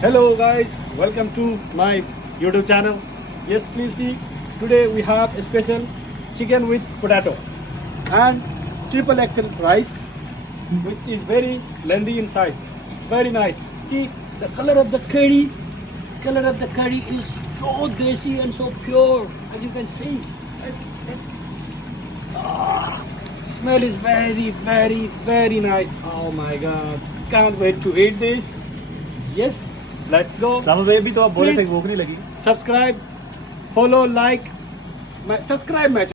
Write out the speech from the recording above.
Hello guys, welcome to my YouTube channel. Yes, please see. Today we have a special chicken with potato and triple XL rice, which is very lengthy inside. Very nice. See the color of the curry. Color of the curry is so desi and so pure, as you can see. Smell is very nice. Oh my god! Can't wait to eat this. Yes, let's go. सामा भाई अभी तो आप बोले थे Please. भूख नहीं लगी Subscribe, follow, like, subscribe my